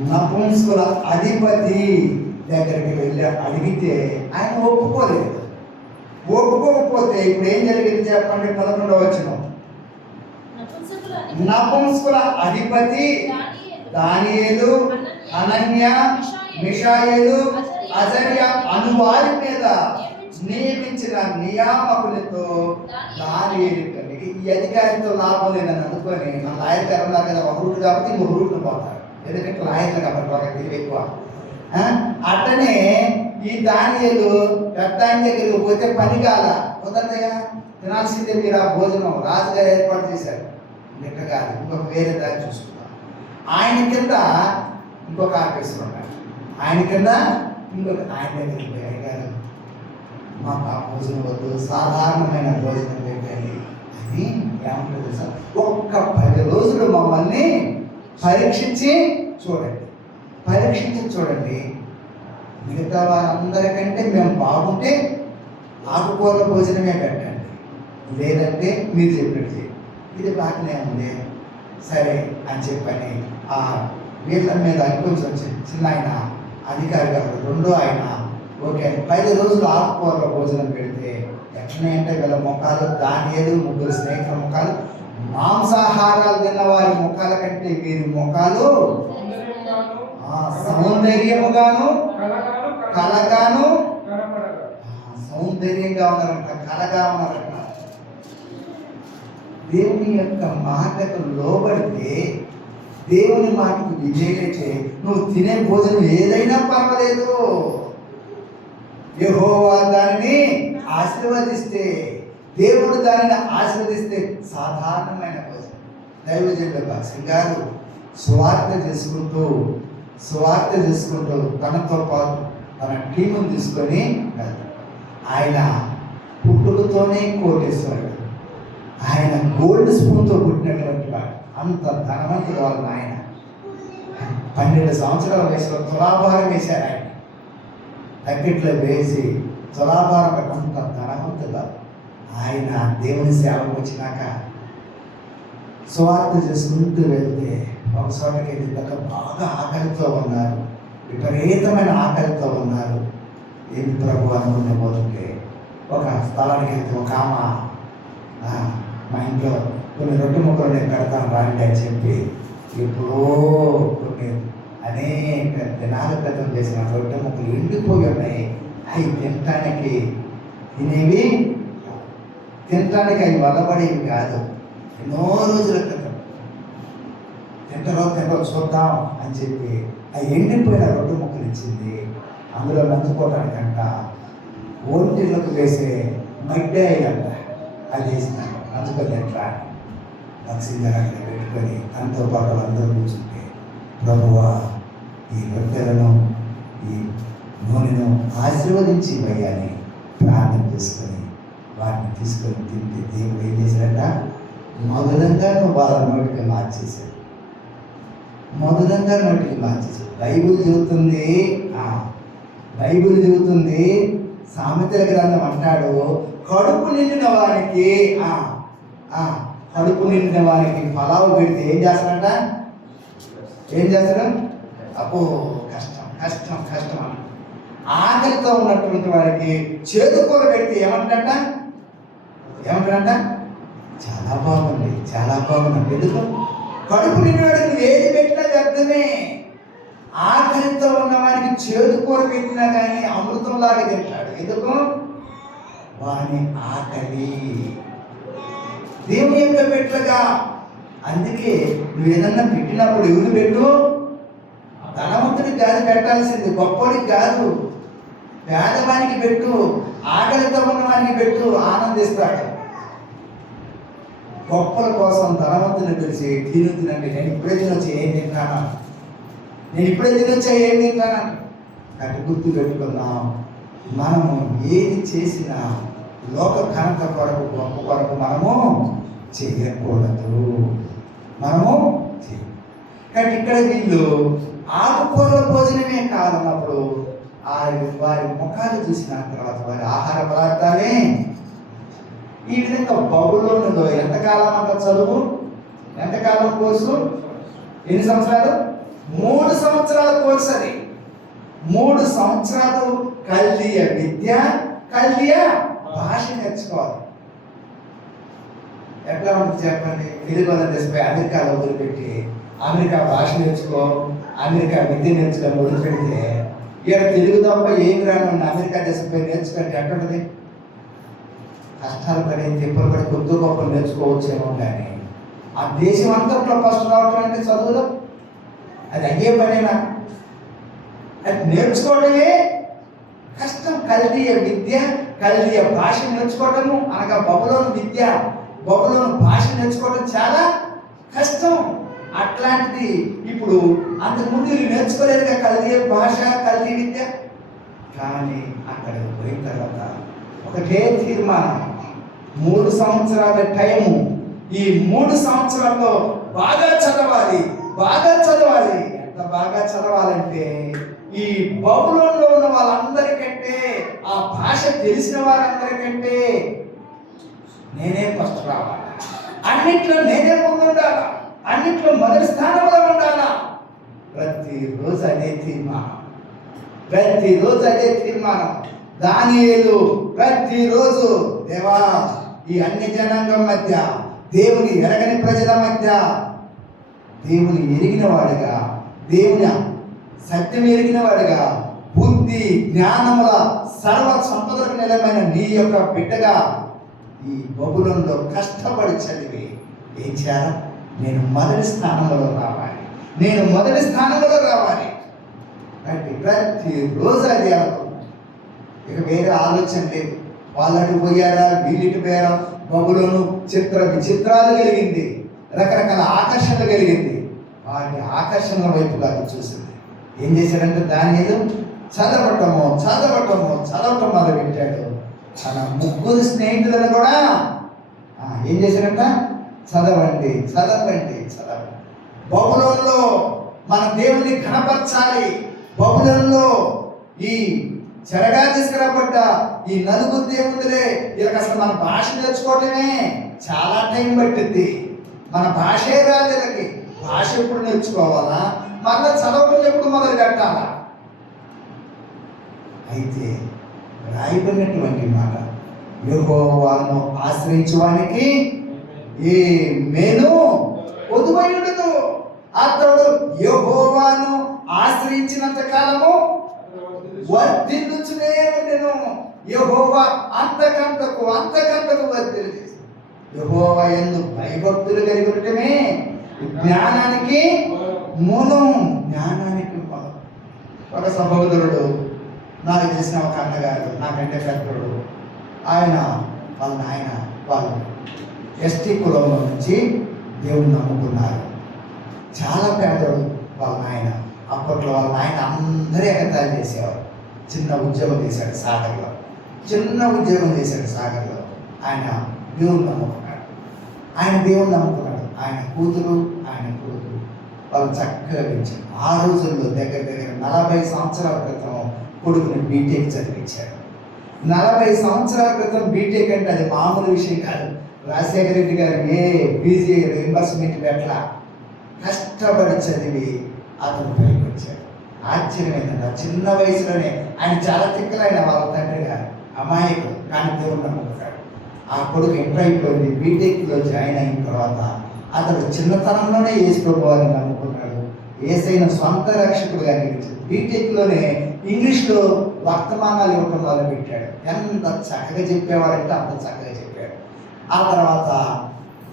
నపుంసకుల అధిపతి దగ్గరికి వెళ్ళి అడిగితే ఆయన ఒప్పుకోలేదు. ఒప్పుకోకపోతే ఇప్పుడు ఏం జరిగింది చెప్పండి? 11వ వచనం. నపుంసకుల అధిపతి దానియేలు, హనన్య, మిషాయేలు, అజర్యా అనువారి మీద నియమించిన నియామకులతో దానియేలు ఈ అధికారితో లాభం లేదని అనుకొని మన లాయర్ గారు ఉన్నారు కదా, ఒక రూట్ కాబట్టి ఇంకొక రూట్ను పోతారు. ఎందుకంటే లాయర్లు కాబట్టి వాళ్ళకి తెలివి ఎక్కువ. అట్టనే ఈ దానియేలు పెద్ద ఆయన దగ్గరికి పోతే పని కాల, కుదరదయా తినాల్సిందే మీరు ఆ భోజనం రాజుగారు ఏర్పాటు చేశారు, లెక్క కాదు, ఇంకొక వేరే దాన్ని చూసుకుందాం. ఆయన కింద ఇంకొక ఆఫీసర్ ఉన్నాడు, ఆయన కింద ఇంకొక ఆయన దగ్గరికి పోయారు గారు, మాకు ఆ భోజనం వద్దు, సాధారణమైన భోజనం పెట్టండి అని ఏమంటారు తెలుసా? ఒక్క 10 రోజులు మమ్మల్ని పరీక్షించి చూడండి, మిగతా వారందరికంటే మేము బాగుంటే ఆకుకూరల భోజనమే పెట్టండి, లేదంటే మీరు చెప్పినట్టు ఇది బాగానే ఉంది సరే అని చెప్పని ఆ వీళ్ళ మీద కొంచెం చిన్న ఆయన అధికారి గారు, రెండో ఆయన ఓకే 10 రోజులు ఆకుకూరల భోజనం పెడితే ఎట్లనే వీళ్ళ ముఖాలు దానియేలు ముగ్గురు స్నేహితుల ముఖాలు మాంసాహారాలు తిన్న వారి ముఖాల కంటే వీరి ముఖాలు సౌందర్యముగాను కలగాను సౌందర్యంగా ఉన్నారంట, కలగా ఉన్నారంట. దేవుని యొక్క మాటకు లోబడితే, దేవుని మాటకు విజయతే, నువ్వు తినే భోజనం ఏదైనా పర్వాలేదు, యెహోవా దానిని ఆశీర్వదిస్తే, దేవుడు దానిని ఆశీర్వదిస్తే సాధారణమైన భోజనం. దైవజనుడు భక్సింగ్ గారు సువార్త చేసుకుంటూ తనతో పాటు తన టీమును తీసుకొని ఆయన పుట్టుకతోనే కోటేశ్వరుడు, ఆయన గోల్డ్ స్పూన్తో పుట్టినటువంటి వాడు, అంత ధనవంతుడు వాళ్ళ ఆయన. 12 సంవత్సరాల వయసులో తులాభారం వేశారు ఆయన, తగ్గిట్లో వేసి తులాభారం అంత ధనవంతుడు ఆయన. దేవుని సేవకు వచ్చినాక సువార్త చేసుకుంటూ వెళ్తే ఒక చోటకి వెళ్ళాక బాగా ఆకలితో ఉన్నారు, విపరీతమైన ఆకలితో ఉన్నారు. ఏమి ప్రభు అనుకునే పోతుంటే ఒక స్థలానికి వెళ్తే ఒక ఆమె మా ఇంట్లో కొన్ని రొట్టె ముక్కలు నేను పెడతాను రాండి అని చెప్పి ఎప్పుడో కొన్ని అనేక దినాల క్రితం చేసిన రొట్టె ముక్కలు ఎండిపోయి ఉన్నాయి. అవి తినటానికి అవి వల్లబడేవి కాదు. ఎన్నో రోజుల క్రితం తింటారో చూద్దాం అని చెప్పి ఆ ఎండిపోయిన రొట్టె ముక్కలు ఇచ్చింది. అందులో నంచుకోవటానికంట ఒంటిలోకి వేసే మడ్డే అయ్యంట, అది వేసినాను నంచుకొని ఎట్లా లక్ష్మీగారు అక్కడ పెట్టుకొని తనతో పాటు అందరూ కూర్చుంటే, ప్రభువా ఈ రొట్టెలను ఈ నూనెను ఆశీర్వదించి వేయాలి ప్రార్థన చేసుకొని వాటిని తీసుకొని తింటే దేవుడు ఏం చేశాడంట, మధురంగా వాళ్ళ నోటికి మార్చేశాడు. బైబిల్ చెబుతుంది, సామెతల గ్రంథం అంటాడు, కడుపు నిండిన వారికి ఫలాలు పెడితే ఏం చేస్తాడంట? అబ్బో కష్టం అన్న. ఆకలితో ఉన్నటువంటి వారికి చేదుకూర పెడితే ఏమంటాడంట? చాలా బాగుంది. ఎందుకు? కడుపు నిండివాడికి ఏది పెట్టినా వ్యర్థమే. ఆకలితో ఉన్న వారికి చేదుకూర పెట్టినా కానీ అమృతంలాగా తింటాడు. ఎందుకు? వాని ఆకలి దేవుని యొక్క పెట్టగా. అందుకే నువ్వు ఏదన్నా పెట్టినప్పుడు ఎవరు పెట్టు? ధనవంతుడికి కాదు పెట్టాల్సింది, గొప్పడికి కాదు, పేదవానికి పెట్టు, ఆకలితో ఉన్న వానికి పెట్టు, ఆనందిస్తాడు. గొప్పల కోసం ధనవంతుని తెలిసి తినండి, నేను ఇప్పుడే తినొచ్చి ఏం తింటాను, అటు గుర్తు పెట్టుకుందాం. మనము ఏది చేసినా లోక ఘనత కొరకు గొప్ప కొరకు మనము చేయకూడదు. మనము కానీ ఇక్కడ వీళ్ళు ఆకుకూరల భోజనమే కాదన్నప్పుడు వారి ముఖాలు చూసిన తర్వాత వారి ఆహార పదార్థాలే ఈ విధంగా బబులోనులో ఎంతకాలం అంత చదువు, ఎంతకాలం కోర్సు, ఎన్ని సంవత్సరాలు? 3 సంవత్సరాల కోర్సు. అది 3 సంవత్సరాలు కల్దీయ విద్య, కల్దీయ భాష నేర్చుకోవాలి. ఎట్లా ఉంటుంది చెప్పండి? తెలుగు దేశపై అమెరికాలో వదిలిపెట్టి అమెరికా భాష నేర్చుకో, అమెరికా విద్య నేర్చుకొని వదిలిపెడితే ఇక్కడ తెలుగు తప్ప ఏం రాను అమెరికా దేశంపై నేర్చుకుంటే ఎట్లుంటుంది? కష్టాలు పడి తిప్పలు పడి కొద్ది గొప్ప నేర్చుకోవచ్చేమో, కానీ ఆ దేశం అంతట్లో ఫస్ట్ రావటం అంటే చదువులో అది అయ్యే పనేనా? అది నేర్చుకోవడమే కష్టం. కల్దీయ విద్య, కల్దీయ భాష నేర్చుకోవటము అనగా బబులోను విద్య, బబులోను భాష నేర్చుకోవడం చాలా కష్టం. అట్లాంటిది ఇప్పుడు అంతకుముందు వీళ్ళు నేర్చుకోలేదుగా కల్దీయ భాష, కల్దీయ విద్య. కానీ అక్కడ పోయిన తర్వాత ఒకటే తీర్మానం, 3 సంవత్సరాల టైము. ఈ 3 సంవత్సరాల్లో బాగా చదవాలి, బాగా చదవాలి. ఎంత బాగా చదవాలంటే ఈ బబులోనులో ఉన్న వాళ్ళందరికంటే, ఆ భాష తెలిసిన వారందరికంటే నేనే ఫస్ట్ రావాలి, అన్నిట్లో నేనే ముందు ఉండాలా, అన్నిట్లో మొదటి స్థానంలో ఉండాలా. ప్రతిరోజు అదే తీర్మానం, ప్రతిరోజు అదే తీర్మానం. దానియేలు ప్రతిరోజు దేవా ఈ అన్య జనాంగం మధ్య, దేవుని ఎరగని ప్రజల మధ్య దేవుని ఎరిగిన వాడుగా, దేవుని సత్యం ఎరిగిన వాడుగా, బుద్ధి జ్ఞానముల సర్వ సంపదలకు నిలమైన నీ యొక్క బిడ్డగా ఈ బబులోనులో కష్టపడి చదివి ఏం చేయాలి? నేను మొదటి స్థానంలో రావాలి, నేను మొదటి స్థానంలో రావాలి అంటే ప్రతిరోజు అది అనుకున్నాను. ఇక వేరే ఆలోచన లేదు. వాళ్ళకి పోయారా, వీళ్ళకి పోయారా. బబులోను చిత్ర విచిత్రాలు కలిగింది, రకరకాల ఆకర్షణలు కలిగింది. వాటి ఆకర్షణల వైపుగా చూసింది. ఏం చేశాడంటే దానియేలు చదవటము మొదలుపెట్టాడు. తన 3 స్నేహితులను కూడా ఏం చేశాడంట? చదవండి. బబులోనులో మన దేవుని కనపరచాలి. బబులోనులో ఈ చెరగా తీసుకురాబడ్డ ఈ నలుగురు దేవుళ్ళే, వీళ్ళకి అసలు మన భాష నేర్చుకోవటమే చాలా టైం పట్టింది. మన భాషే రాదు వీళ్ళకి. భాష ఎప్పుడు నేర్చుకోవాలా, మళ్ళీ చదవటం ఎప్పుడు మొదలు పెట్టాలా? అయితే రాయబడినటువంటి మాట, యెహోవాను ఆశ్రయించువానికి ఏ మేలు పొదువై ఉండదు. అతడు యెహోవాను ఆశ్రయించినంత కాలము వర్ధిల్లుచునే ఉండెను. యెహోవా అంతకంతకు వర్ధిల్లు చేస్తాడు. యెహోవా యందు భయభక్తులు కలిగి ఉండటమే జ్ఞానానికి మూలం. ఒక సహోదరుడు, నాకు తెలిసిన ఒక అన్నగారు, నాకంటే పెద్దడు, వాళ్ళు ఎస్టీ కులంలో నుంచి దేవుని నమ్ముకున్నారు. చాలా పేదడు వాళ్ళ నాయన. అప్పట్లో వాళ్ళ నాయన అందరూ ఎగతాళి చేసేవారు. చిన్న ఉద్యోగం చేశాడు సాగర్లో. ఆయన దేవుని నమ్ముకున్నాడు. ఆయన కూతురు, ఆయన కొడుకు వాళ్ళు చక్కగా పెంచారు. ఆ రోజుల్లో దగ్గర 40 సంవత్సరాల క్రితం కొడుకుని బీటెక్ చదివించాడు. 40 సంవత్సరాల క్రితం బీటెక్ అంటే అది మామూలు విషయం కాదు. రాజశేఖర రెడ్డి గారు ఏ ఫీజు రీయింబర్స్మెంట్ పెట్టలా, కష్టపడి చదివి అతను పైకి వచ్చాడు. ఆశ్చర్యమైందంట. చిన్న వయసులోనే ఆయన చాలా తిక్కలైన వాళ్ళ తండ్రి గారు, అమాయకుడు, కానీ దేవుడు నమ్ముకుంటాడు. ఆ కొడుకు ఎంటర్ అయిపోయింది. బీటెక్లో జాయిన్ అయిన తర్వాత అతడు చిన్నతనంలోనే యేసు ప్రభువుని నమ్ముకున్నాడు. యేసయ్యను సొంత రక్షకుడుగా నిలిచాడు. బీటెక్లోనే ఇంగ్లీష్లో వర్తమానాలు ఇవ్వటం మొదలుపెట్టాడు. ఎంత చక్కగా చెప్పేవాడంటే అంత చక్కగా చెప్పాడు. ఆ తర్వాత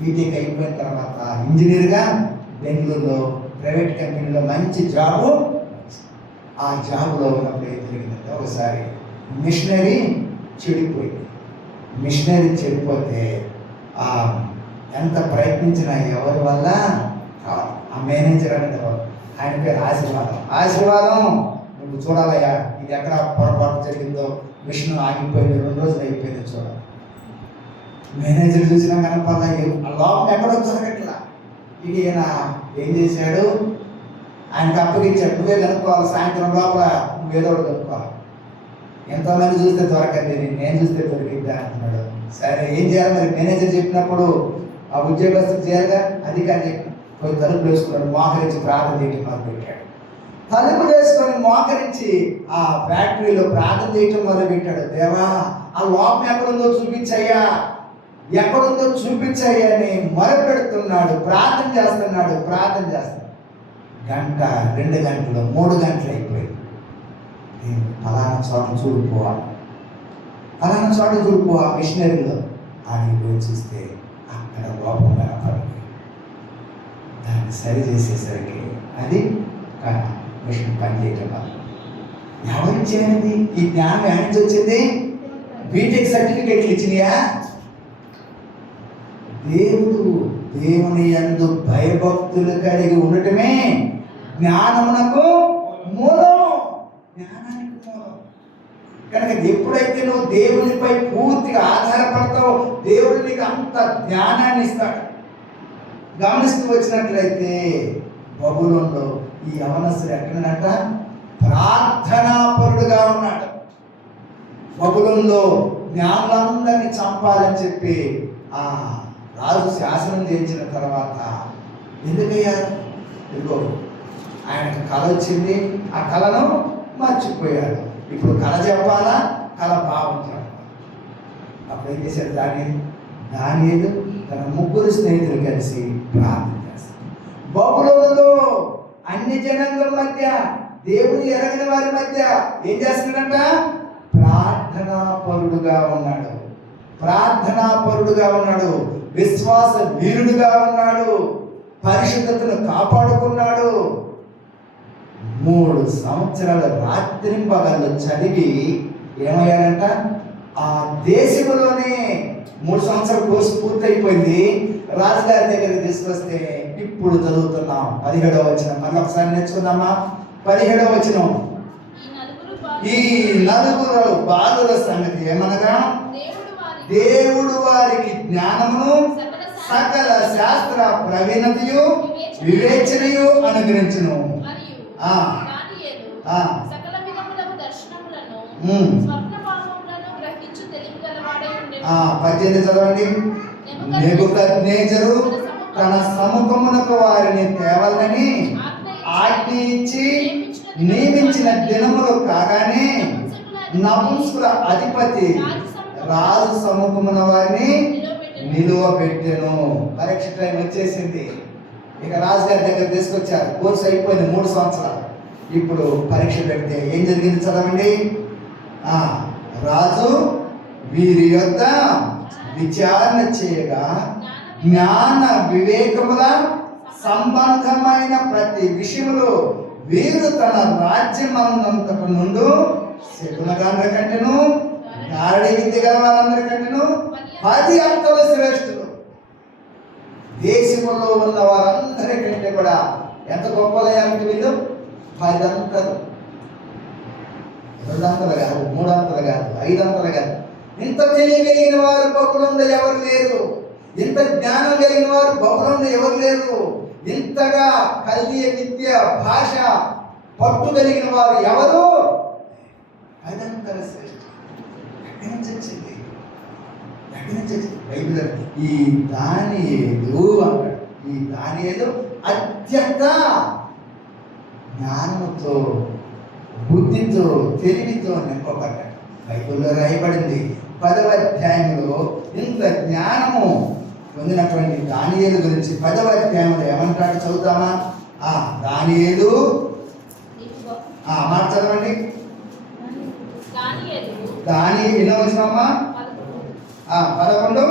బీటెక్ అయిపోయిన తర్వాత ఇంజనీర్గా బెంగళూరులో ప్రైవేట్ కంపెనీలో మంచి జాబు. ఆ జాబ్లో ఉన్నప్పుడు ఏం జరిగిందంటే ఒకసారి మిషనరీ చెడిపోతే ఎంత ప్రయత్నించినా ఎవరి వల్ల కాదు. ఆ మేనేజర్ అనేది ఆయన పేరు ఆశీర్వాదం. నువ్వు చూడాలయ్యా, ఇది ఎక్కడ పొరపాటు జరిగిందో, మిషన్ ఆగిపోయింది, 2 రోజులు అయిపోయింది, చూడాలి. మేనేజర్ చూసినా కనపడలా, ఆ లోపం ఎక్కడో దొరకట్లా. ఇక ఈయన ఏం చేశాడు, ఆయనకు అప్పగించాడు, నువ్వే కనుక్కోవాలి, సాయంత్రం లోపల నువ్వేదో ఒకటి కనుక్కోవాలి. ఎంతోమంది చూస్తే దొరకండి, నేను చూస్తే దొరికిద్దా అంటున్నాడు. సరే ఏం చేయాలి మరి, మేనేజర్ చెప్పినప్పుడు ఆ ఉద్యోగస్తులు చేయాలిగా, అధికారి చెప్పి పోయి తలుపులు వేసుకున్నాడు, మోకరించి ప్రార్థన చేయటం మొదలుపెట్టాడు. తలుపులు వేసుకొని మోకరించి ఆ ఫ్యాక్టరీలో ప్రార్థన చేయటం మొదలుపెట్టాడు. దేవా, ఆ లోపం ఎక్కడుందో చూపించయ్యా, ఎక్కడుందో చూపించయ్యా అని మొరపెడుతున్నాడు, ప్రార్థన చేస్తున్నాడు. గంట, 2 గంటలు, 3 గంటలు అయిపోయింది. నేను ఫలానా చోట చూడిపోవాలి, మిషనరీలో అని పోయి చూస్తే అక్కడ లోపం కనపడింది. దాన్ని సరి చేసేసరికి అది మిషన్ పనిచేయటం వల్ల. ఎవరిచ్చేది ఈ జ్ఞానం? ఎక్కడి నుంచి వచ్చింది? బీటెక్ సర్టిఫికేట్లు ఇచ్చినాయా? దేవుని యందు భయభక్తులు కలిగి ఉండటమే జ్ఞానమునకు మూలం. కనుక ఎప్పుడైతే నువ్వు దేవునిపై పూర్తిగా ఆధారపడతావో దేవుడు నీకు అంత జ్ఞానాన్ని ఇస్తాడు. గమనిస్తూ వచ్చినట్లయితే బబులోనులో ఈ యవనస్తుడు ఎక్కడనట ప్రార్థనాపరుడుగా ఉన్నాడు. బబులోనులో జ్ఞానులందరినీ చంపాలని చెప్పి ఆ రాజు శాసనం చేయించిన తర్వాత ఎందుకయ్యారు? ఇదిగో ఆయనకు కళ వచ్చింది, ఆ కళను మర్చిపోయాడు. ఇప్పుడు కళ చెప్పాలా, కళ భావం చెప్పాలి. అప్పుడు ఏం చేశారు? దానియేలు తన 3 స్నేహితులు కలిసి ప్రార్థన చేస్తారు. బబులోనులో అన్ని జనాంగం మధ్య, దేవుని ఎరగని వారి మధ్య ఏం చేస్తున్నాడంట? ప్రార్థనాపరుడుగా ఉన్నాడు, విశ్వాస వీరుడుగా ఉన్నాడు, పరిశుద్ధతను కాపాడుకున్నాడు. 3 సంవత్సరాల రాత్రింపగళ్ళు చదివి ఏమయ్యారంట? ఆ దేశంలోనే 3 సంవత్సరాల కోర్సు పూర్తయిపోయింది. రాజుగారి దగ్గరికి తీసుకొస్తే ఇప్పుడు చదువుతున్నాం 17వ వచనం. మళ్ళీ ఒకసారి నేర్చుకుందామా? 17వ వచనం. ఈ నలుగురు బాలుల సంగతి ఏమనగా, దేవుడు వారికి జ్ఞానమును సకల శాస్త్ర ప్రవీణతయు వివేచనయు అనుగ్రహించును. చదవండి. నెబుకద్నెజరు తన సముఖమునకు వారిని తేవాలని ఆజ్ఞ ఇచ్చి నియమించిన దినములు కాగానే నపుంసకుల అధిపతి రాజు సముఖమున వారిని నిలువబెట్టెను. పరీక్ష టైం వచ్చేసింది. ఇక రాజుగారి దగ్గర తీసుకొచ్చారు. కోర్సు అయిపోయింది 3 సంవత్సరాలు. ఇప్పుడు పరీక్ష పెడితే ఏం జరిగింది చదవండి. రాజు వీరి యొక్క విచారణ చేయగా జ్ఞాన వివేకముల సంబంధమైన ప్రతి విషయములో వీరు తన రాజ్యమందంతకు నుండి శకునగాండ్ర కంటేను, గారడి విద్య గల వాళ్ళందరికంటేను 10 అంతలు శ్రేష్ఠులు. దేశంలో ఉన్న వారందరికంటే కూడా ఎంత గొప్పదయ్యారంటే వీళ్ళు 10 అంతలు, 2 అంతలు కాదు, 3 అంతలు కాదు, 5 అంతలు కాదు. ఇంత తెలియగలిగిన వారు బబులోనులో ఎవరు లేరు. ఇంత జ్ఞానం కలిగిన వారు బబులోనులో ఎవరు లేరు. ఇంతగా కల్దీయ విద్య, భాష పట్టు కలిగిన వారు ఎవరు? 10 అంతలు శ్రేష్ఠులు. ఎక్కడి నుంచి వచ్చింది? బైబిల్ ఈ దానియేలు అన్నాడు. ఈ దానియేలు అత్యంత జ్ఞానముతో, బుద్ధితో, తెలివితో నింపబడ్డాడు. బైబిల్లో రాయబడింది 10వ అధ్యాయంలో ఇంత జ్ఞానము పొందినటువంటి దానియేలు గురించి 10వ అధ్యాయంలో ఏమంటాడు చదువుతామా? దానియేలు మాట చదవండి. దాని ఎన్నో వచ్చినమ్మా? 11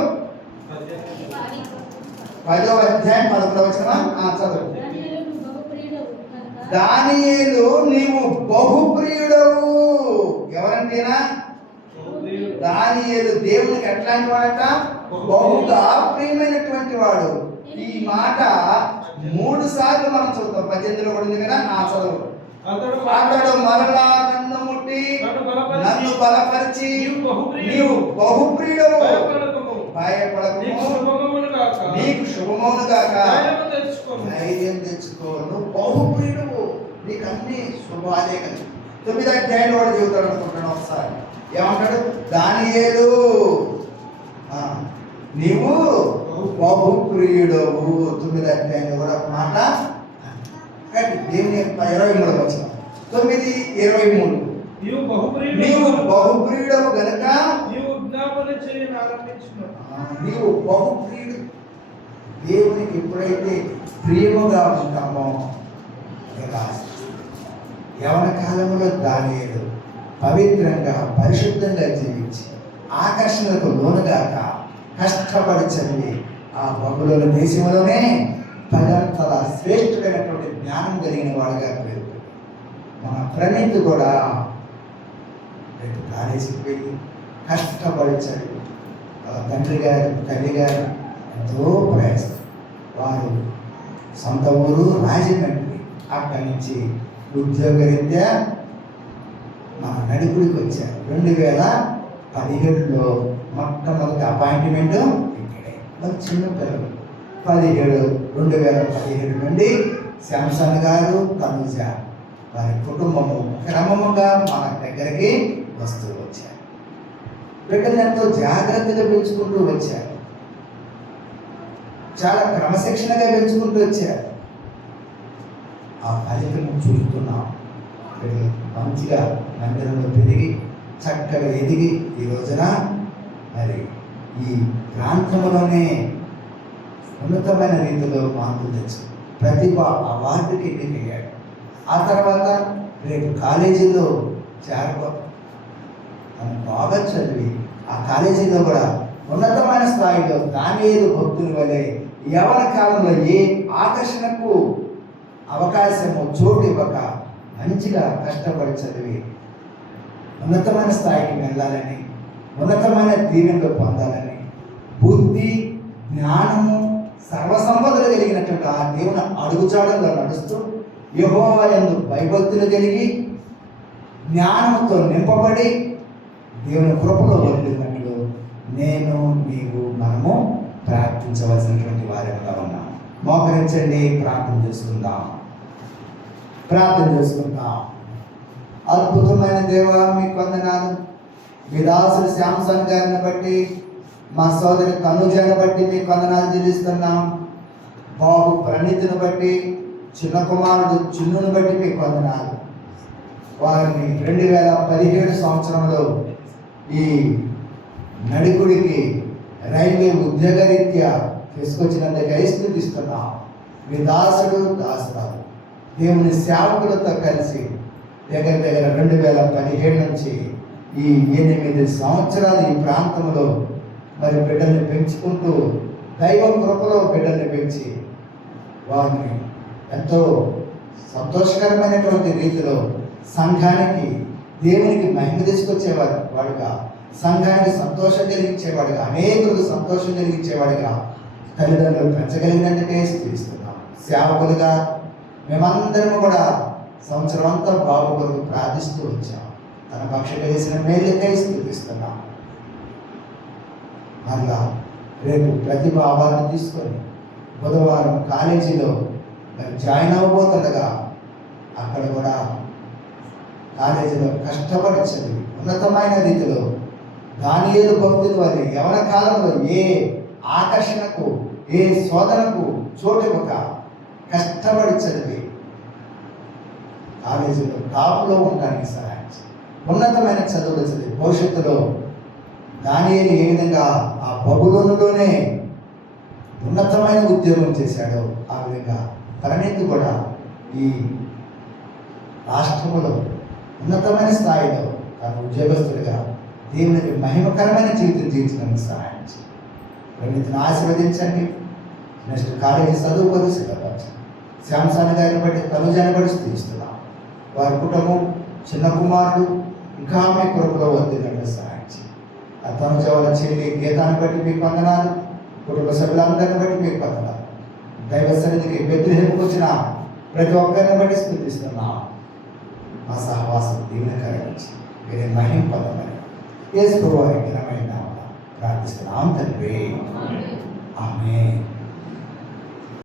10వ అధ్యాయం 11వ వచనమా? చదువు. దానియేలు నీవు బహుప్రియుడవు. ఎవరంటేనా? దానియేలు దేవునికి ఎట్లాంటి వాడట? బహుగా ప్రియమైనటువంటి వాడు. ఈ మాట 3 సార్లు మనం చదువుతాం. 18లో కూడా ఉంది కదా. చదువు. అతడు మరలా నన్ను ముట్టి నన్ను బలపరిచి నీవు బహుప్రియుడవు, భయపడకు, నీకు శుభమవును గాక. నీకు శుభమవును గాక. ధైర్యము తెచ్చుకోము. ధైర్యం తెచ్చుకో, నువ్వు బహుప్రియుడు, నీకు అన్ని శుభాలే కలిగి. 9వ అధ్యాయంలో వాడు చెబుతాడు అనుకుంటాను ఒకసారి. ఏమంటాడు? దానియేలు నీవు బహుప్రియుడవు. 9వ అధ్యాయంలో కూడా ఒక మాట కానీ దేవుని 23వ వచనం 9:23 నీవు బహుప్రియుడు, నీవు బహుప్రియుడవు గనుక నీవు విజ్ఞాపన చేయని ఆరంభించును. నీవు బహుప్రియుడు. దేవునికి ఎప్పుడైతే ప్రియముగా ఉంటామో యవన కాలంలో దానియేలు పవిత్రంగా పరిశుద్ధంగా జీవించి ఆకర్షణలకు లోనుగాక కష్టపడి చదివి ఆ బబులోని దేశంలోనే పదంతల శ్రేష్ఠుడైనటువంటి జ్ఞానం కలిగిన వాడుగా పేరు. మన ప్రణీత్ కూడా రేపు కాలేజీకి వెళ్ళి కష్టపడి చదివి వాళ్ళ తండ్రి గారు తల్లి గారు ఎంతో ప్రయాసం. వారు సొంత ఊరు రాజమండ్రి, అక్కడి నుంచి ఉద్యోగరీత్యా మన నడుపుడికి వచ్చారు. 2017లో మొట్టమొదటి అపాయింట్మెంట్ ఇక్కడే. మరి చిన్న పిల్లలు 2017 నుండి శాంసన్ గారు, తనుజ వారి కుటుంబము క్రమముగా మన దగ్గరికి వస్తూ వచ్చారు. బిడ్డలు ఎంతో జాగ్రత్తగా పెంచుకుంటూ వచ్చారు, చాలా క్రమశిక్షణగా పెంచుకుంటూ వచ్చారు. ఆ ఫలితం చూస్తున్నాం. మంచిగా మందిరంలో పెరిగి చక్కగా ఎదిగి ఈ రోజున మరి ఈ ప్రాంతంలోనే ఉన్నతమైన రీతిలో మార్పులు తెచ్చు ప్రతిభ అవార్డుకి ఎన్నికయ్యాడు. ఆ తర్వాత రేపు కాలేజీలో చేరబోతాం. మనం బాగా చదివి ఆ కాలేజీలో కూడా ఉన్నతమైన స్థాయిలో దానియేలు భక్తుల వలె యవన కాలంలో ఏ ఆకర్షణకు అవకాశము చోటు ఇవ్వక మంచిగా కష్టపడి చదివి ఉన్నతమైన స్థాయికి వెళ్ళాలని, ఉన్నతమైన దీవెనలు పొందాలని, బుద్ధి జ్ఞానము సర్వసంపదలు కలిగినటువంటి ఆ దేవుని అడుగుజాడల్లో నడుస్తూ యెహోవా యందు భయభక్తులు కలిగి జ్ఞానముతో నింపబడి దేవుని కృపలో వర్ధిల్లినట్లు నేను నీవు మనము ప్రార్థించవలసినటువంటి వారిగా ఉన్నాం. మోకరించండి, ప్రార్థన చేసుకుందాం. అద్భుతమైన దేవా మీకు వందనాలు. మీ దాసుడు శాంసన్ గారిని బట్టి, మా సోదరి తనుజను బట్టి మీకు వందనాలు చెల్లిస్తున్నాం. బాబు ప్రణీతిని బట్టి, చిన్న కుమారుడు చిన్నుని బట్టి మీకు వందనాలు. వారిని 2017 సంవత్సరంలో ఈ నడికుడికి రైల్వే ఉద్యోగరీత్యా తీసుకొచ్చినందుకు స్తుతిస్తున్నాం. మీ దాసుడు దాసురాలు దేవుని సేవకులతో కలిసి దగ్గర 2017 నుంచి ఈ 8 సంవత్సరాలు ఈ ప్రాంతంలో మరి బిడ్డల్ని పెంచుకుంటూ దైవ కృపలో బిడ్డల్ని పెంచి వారిని ఎంతో సంతోషకరమైనటువంటి రీతిలో సంఘానికి దేవునికి మహిమ తీసుకొచ్చేవాడుగా, సంఘానికి సంతోషం కలిగించేవాడుగా, అనేకులకు సంతోషం కలిగించేవాడుగా తల్లిదండ్రులు పెంచగలిగినందుకే స్తుతిస్తున్నాం. సేవకులుగా మేమందరము కూడా సంవత్సరం అంతా బాబు కొరకు ప్రార్థిస్తూ వచ్చాం. తన పక్ష చేసిన మేలుకై స్తుతిస్తున్నాం. మళ్ళా రేపు ప్రతిభ అవార్డు తీసుకొని బుధవారం కాలేజీలో మరి జాయిన్ అవ్వబోతుండగా అక్కడ కూడా కాలేజీలో కష్టపడి చదివి ఉన్నతమైన రీతిలో దానియేలు భక్తుల వలె యవన కాలంలో ఏ ఆకర్షణకు ఏ శోధనకు చోటివ్వక కష్టపడి చదివి కాలేజీలో టాప్లో ఉండడానికి సహాయం, ఉన్నతమైన చదువులు చదివి భవిష్యత్తులో దానియేలు ఏ విధంగా ఆ బబులోనులోనే ఉన్నతమైన ఉద్యోగం చేశాడో ఆ విధంగా ప్రణీత్ కూడా ఈ రాష్ట్రంలో ఉన్నతమైన స్థాయిలో తన ఉద్యోగస్తుడిగా దేవునికి మహిమకరమైన జీవితం జీవించడానికి సహాయం చేయండి. ప్రణీతిని ఆశీర్వదించండి. నెక్స్ట్ కాలేజీ చదువుకొని సిద్ధపరచండి. శాంసన్ గారిని బట్టి తనుజాన్ని బట్టి స్థిస్తున్నాం. వారి కుటుంబం చిన్న కుమారుడు ఇంకా మీ కృపలో వర్ధిల్లండి సహాయం చేయండి. ఆ తనుజ వాళ్ళ చెల్లి గీతాన్ని బట్టి మీకు వందనాలు. కుటుంబ సభ్యులందరిని బట్టి మీకు వందనాలు. దైవ సన్నిధికి బెత్లెహేముకు వచ్చిన ప్రతి ఒక్కరిని బట్టి స్థుతిస్తున్నాం. మా సహవాసం దీవెనకరించి మీరే మహిమ పొందమని యేసు ప్రభువు ఘనమైన నామమున ప్రార్థిస్తున్నాం తండ్రి. ఆమేన్.